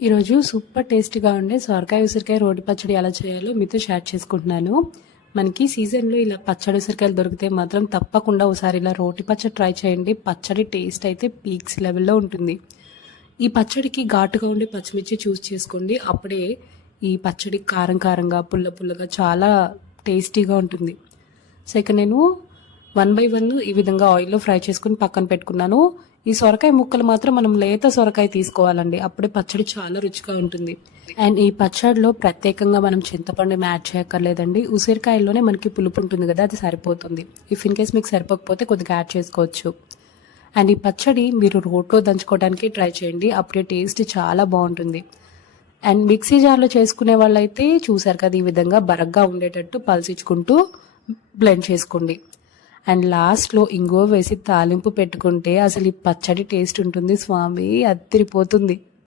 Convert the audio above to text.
ఈరోజు సూపర్ టేస్టీగా ఉండే సొరకాయ ఉసిరికాయ రోటి పచ్చడి ఎలా చేయాలో మీతో షేర్ చేసుకుంటున్నాను. మనకి సీజన్లో ఇలా పచ్చడి ఉసిరికాయలు దొరికితే మాత్రం తప్పకుండా ఒకసారి ఇలా రోటి పచ్చడి ట్రై చేయండి. పచ్చడి టేస్ట్ అయితే పీక్స్ లెవెల్లో ఉంటుంది. ఈ పచ్చడికి ఘాటుగా ఉండే పచ్చిమిర్చి చూస్ చేసుకోండి. అప్పుడే ఈ పచ్చడి కారం కారంగా పుల్ల పుల్లగా చాలా టేస్టీగా ఉంటుంది. సో ఇక నేను 1 by 1 ఈ విధంగా ఆయిల్లో ఫ్రై చేసుకుని పక్కన పెట్టుకున్నాను. ఈ సొరకాయ ముక్కలు మాత్రం మనం లేత సొరకాయ తీసుకోవాలండి, అప్పుడే పచ్చడి చాలా రుచిగా ఉంటుంది. అండ్ ఈ పచ్చడిలో ప్రత్యేకంగా మనం చింతపండు యాడ్ చేయక్కర్లేదండి. ఉసిరికాయల్లోనే మనకి పులుపు ఉంటుంది కదా, అది సరిపోతుంది. ఇఫ్ ఇన్ కేస్ మీకు సరిపోకపోతే కొద్దిగా యాడ్ చేసుకోవచ్చు. అండ్ ఈ పచ్చడి మీరు రోట్లో దంచుకోవడానికి ట్రై చేయండి, అప్పుడే టేస్ట్ చాలా బాగుంటుంది. అండ్ మిక్సీ జార్లో చేసుకునే వాళ్ళైతే చూసారు కదా, ఈ విధంగా బరగ్గా ఉండేటట్టు పల్సించుకుంటూ బ్లెండ్ చేసుకోండి. అండ్ లాస్ట్లో ఇంగువ వేసి తాలింపు పెట్టుకుంటే అసలు ఈ పచ్చడి టేస్ట్ ఉంటుంది స్వామి, అదిరిపోతుంది.